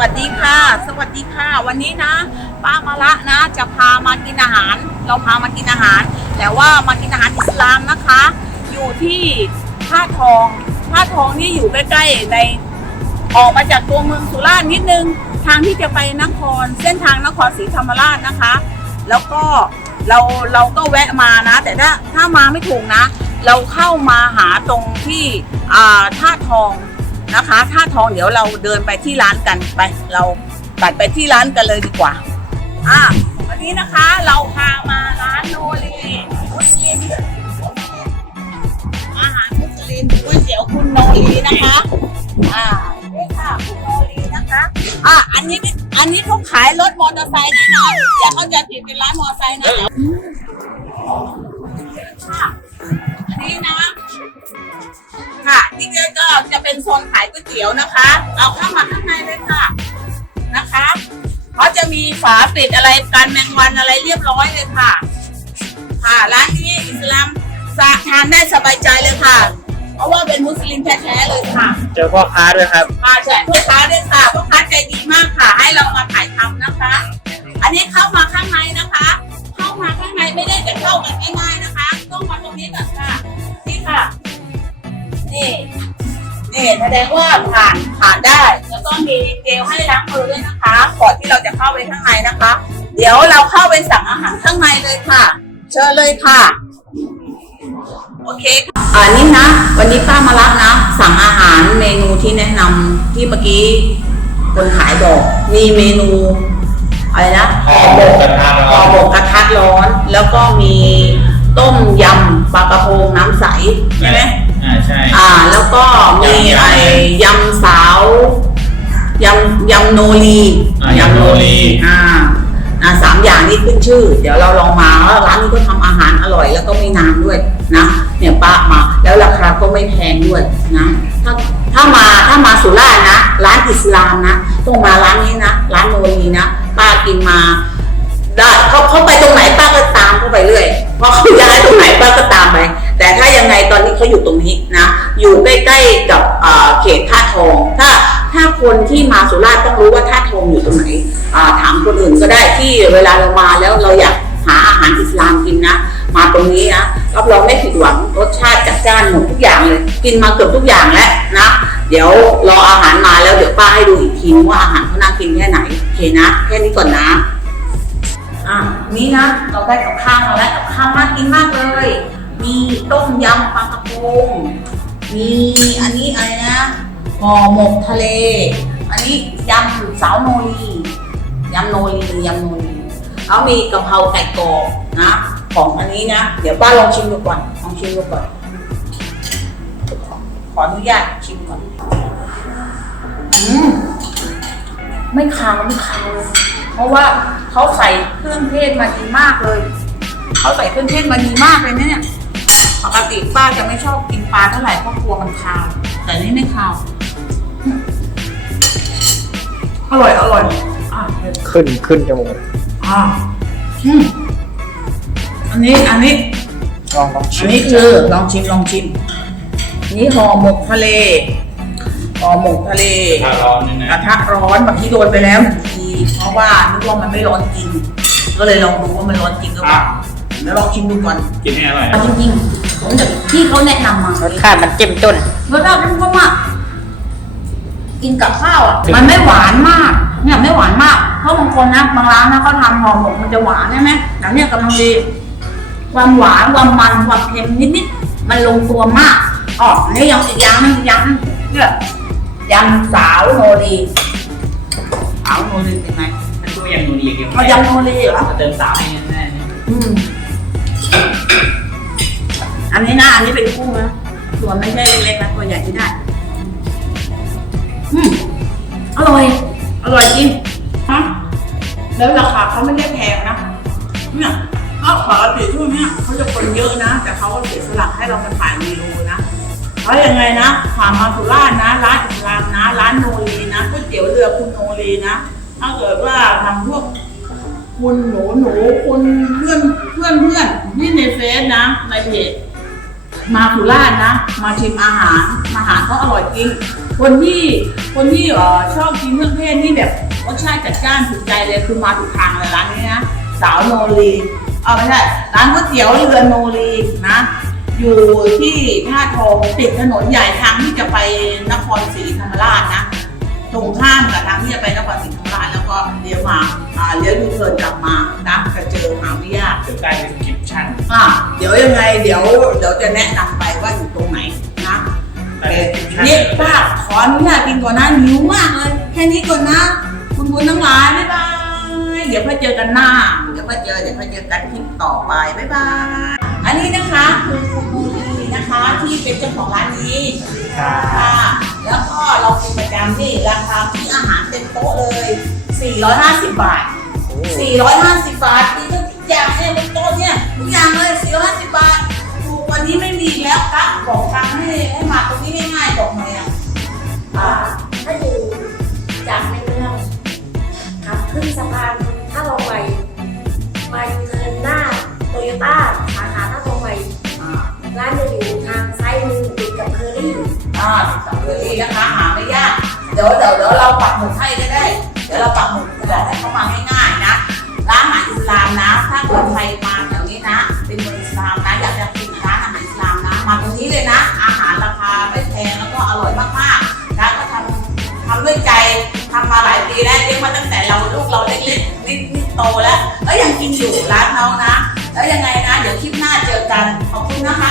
วัสดีค่ะ สวัสดีค่ะ วันนี้นะ ป้ามาละนะ จะพามากินอาหาร เราพามากินอาหาร แต่ว่ามากินอาหารอิสลามนะคะ อยู่ที่ท่าทองท่าทองนี่อยู่ใกล้ๆในออกมาจากตัวเมืองสุราษฎร์นิดนึง ทางที่จะไปนคร เส้นทางนครศรีธรรมราชนะคะ แล้วก็เราเราก็แวะมานะ แต่ถ้าถ้ามาไม่ถูกนะ เราเข้ามาหาตรงที่ท่าทอง นะคะท่าทองเดี๋ยวเราเดินไปที่ร้านกันไป เราตัดไปที่ร้านกันเลยดีกว่า อะวันนี้นะคะเราพามาร้านโนรีมุสลิมอาหารมุสลิมก๋วยเตี๋ยวคุณโนรีนะคะ อ่านี่ค่ะคุณโนรีนะคะอะอันนี้อันนี้เขาขายรถมอเตอร์ไซค์ด้วยนะอย่าเข้าใจผิดเป็นร้านมอเตอร์ไซค์นะเดี๋ยวค่ะอันนี้นะ ค่ะนี่ก็จะเป็นโซนขายก๋วยเตี๋ยวนะคะ เอาเข้ามาข้างในเลยค่ะนะคะเขาจะมีฝาปิดอะไรกันแมงวันอะไรเรียบร้อยเลยค่ะ ค่ะร้านนี้อิสลามสะทานได้สบายใจเลยค่ะ เพราะว่าเป็นมุสลิมแท้ๆเลยค่ะ เจอพ่อค้าด้วยครับค่ะใช่ลูกค้าด้วยค่ะลูกค้าใจดีมากค่ะ ให้เรามาถ่ายทำนะคะ อันนี้เข้ามาข้างในนะคะ นี่แสดงว่าผ่านผ่านได้ แล้วก็มีเจลให้ล้างมือด้วยนะคะก่อนที่เราจะเข้าไปข้างในนะคะ เดี๋ยวเราเข้าไปสั่งอาหารข้างในเลยค่ะ เชิญเลยค่ะโอเคค่ะอ่านี่นะ วันนี้ป้ามารับนะ สั่งอาหารเมนูที่แนะนำที่เมื่อกี้คนขายบอก มีเมนูอะไรนะห่อหมกกระทะร้อนห่อหมกกระทะร้อน แล้วก็มี มียำไอ้ยำสาวยำยำโนรีอ่ายำโนรี อ่าอ่าสามอย่างนี้ขึ้นชื่อ เดี๋ยวเราลองมาว่าร้านนี้ก็ทำอาหารอร่อยแล้วก็ไม่นานด้วยนะ เนี่ยป้ามาแล้วราคาก็ไม่แพงด้วยนะ ถ้าถ้ามาถ้ามาสุราษฎร์นะร้านอิสลามนะต้องมาร้านนี้นะร้านโนรีนะป้ากินมา ได้เขาเขาไปตรงไหนป้าก็ตามเขาไปเรื่อยเพราะเขาย้ายตรงไหนป้าก็ตามไป แต่ถ้ายังไงตอนนี้เขาอยู่ตรงนี้นะ อยู่ใกล้ๆกับเขตท่าทอง ถ้าถ้าคนที่มาสุราษฎร์ต้องรู้ว่าท่าทองอยู่ตรงไหนถามคนอื่นก็ได้ที่เวลาเรามาแล้วเราอยากหาอาหารอิสลามกินนะ มาตรงนี้นะรับรองไม่ผิดหวังรสชาติจัดจ้านหมดทุกอย่างเลย กินมาเกือบทุกอย่างแล้วนะ เดี๋ยวรออาหารมาแล้วเดี๋ยวป้าให้ดูอีกทีนว่าอาหารเขาน่ากินแค่ไหนโอเคนะ แค่นี้ก่อนนะอะนี่นะเราได้กับข้าวมาแล้วกับข้าวน่ากินมากเลย มีต้มยำปลากระพง มีอันนี้อะไรนะห่อหมกทะเล อันนี้ยำสาวโนรียำโนรียำโนรีแล้วมีกะเพราไก่กรอบนะ ของอันนี้นะ เดี๋ยวป้าลองชิมดูก่อนลองชิมดูก่อน ขออนุญาตชิมก่อนอืมไม่คาวไม่คาวเลยเพราะว่าเขาใส่เครื่องเทศมาดีมากเลย เขาใส่เครื่องเทศมาดีมากเลยนะเนี่ย ปกติป้าจะไม่ชอบกินปลาเท่าไหร่เพราะกลัวมันคาว แต่นี่ไม่คาวอืมอร่อยอร่อยอะขึ้นขึ้นจมูกอ่าอืมอันนี้อันนี้ ลองลองชิอัมนนี้คือลองชิมลองชิม นี่ห่อหมกทะเลห่อหมกทะเลถ้าร้อนนี่นะกระทะร้อนบางทีโดนไปแล้วหนึ่งทีเพราะว่านึกว่ามันไม่ร้อนจริงก็เลยลองดูว่ามันร้อนจริงหรือเปล่าแล้วลองชิมดูก่อนกินให้อร่อยเอาจริง ๆผมจากที่เขาแนะนำมารสชาติมันเจ้มจนรสชาติเป็นก็มากกินกับข้าวอะมันไม่หวานมากเนี่ยไม่หวานมากเพราะบางคนนะบางร้านนะเขาทำห่อหมกมันจะหวานใช่ไหมแต่เนี่ยกำลังดีความหวานความมันความเค็มนิดๆมันลงตัวมากอ๋ออันนี่ยังอีกอย่างหนึงอีกอย่างหนึงเนี่ยยำสาวโนรีสาวโนรีเป็นไงมันตัวยำนูดีเกี่ยวเอายำโนรีเหรอเติมสาวให้แน่อืม อันนี้นะอันนี้เป็นกุ้งนะตัวนไม่ใช่เล็กๆนะตัวใหญ่ที่ได้ อืมอร่อย อร่อยจริงฮะแล้วราคาเขาไม่ได้แพงนะเนี่ยก็ปกติช่วงเนี้ยเขาจะคนเยอะนะ แต่เขาก็เสียสละให้เรามาถ่ายวีดีโอนะเพราะยังไงนะผ่านมาสุราษฎร์นะร้านอิสลามนะ ร้านโนรีนะก๋วยเตี๋ยวเรือคุณโนรีนะถ้าเกิดว่าทำพวกคุณหนูหนูคุณเพื่อนเพื่อนเพื่อนนี่ในเฟซนะในเพจ มาสุราษฎร์นะ มาชิมอาหารอาหารเขาอร่อยจริง คนที่คนที่เอ่อชอบกินเครื่องเทศที่แบบรสชาติจัดจ้านถูกใจเลยคือมาถูกทางเลยร้านนี้นะสาวโนรีเอาไม่ใช่ร้านก๋วยเตี๋ยวเรือโนรีนะอยู่ที่ท่าทองติดถนนใหญ่ทางที่จะไปนครศรีธรรมราชนะ ตรงข้ามกับทางที่จะไปนครศรีธรรมราชแล้วก็เลี้ยวมาอ่าเลี้ยวยูเทิร์นกลับมานะจะเจอหาไม่ยากเดี๋ยวใต้เป็นคลิปชั่นอะเดี๋ยวยังไงเดี๋ยวเดี๋ยวจะแนะนำไปว่าอยู่ตรงไหนนะใต้เป็นคลิปชั่นนี่ป้าขออนุญาตกินก่อนนะหิวมากเลย แค่นี้ก่อนนะ คุณคุณทั้งหลายบ๊ายบายเดี๋ยวพอเจอกันหน้า เดี๋ยวพอเจอเดี๋ยวพอเจอกันคลิปต่อไปบ๊ายบายอันนี้นะคะคือคุณบุรีนะคะที่เป็นเจ้าของร้านนี้ค่ะค่ะ แล้วก็เรากินประจำนี่ราคาที่อาหารเต็มโต๊ะเลย 450 บาท 450 บาทมีทุกอย่างเนี่ยบนโต๊ะเนี่ยทุกอย่างเลย 450 บาทถูกวันนี้ไม่มีแล้วกั๊กบอกตังให้ให้มาตรงนี้ง่ายๆบอกหน่อยอะอ่าถ้าอยู่จากในเมืองขับขึ้นสะพานท่าลงไปมายูเทิร์นหน้าโตโยต้าสาขาท่าลงไปร้านจะอยู่ อ่าสังเกตนะคะหาไม่ยากเดี๋ยวเดี๋ยวเดี๋ยวเราปักหมุดให้ก็ได้ เดี๋ยวเราปักหมุดบอกให้เขามาง่ายๆนะร้านอาหารอิสลามนะ ถ้าเกิดใครมาแถวนี้นะ เป็นเมืองอิสลามนะอยากจะกินร้านอาหารอิสลามนะมาตรงนี้เลยนะ อาหารราคาไม่แพงแล้วก็อร่อยมากๆนะก็ทำทำด้วยใจทำมาหลายปีแล้วเลี้ยงมาตั้งแต่เราลูกเราเล็กๆนิดนิดโตแล้วก็ยังกินอยู่ร้านน้องนะแล้วยังไงนะ เดี๋ยวคลิปหน้าเจอกันขอบคุณนะคะ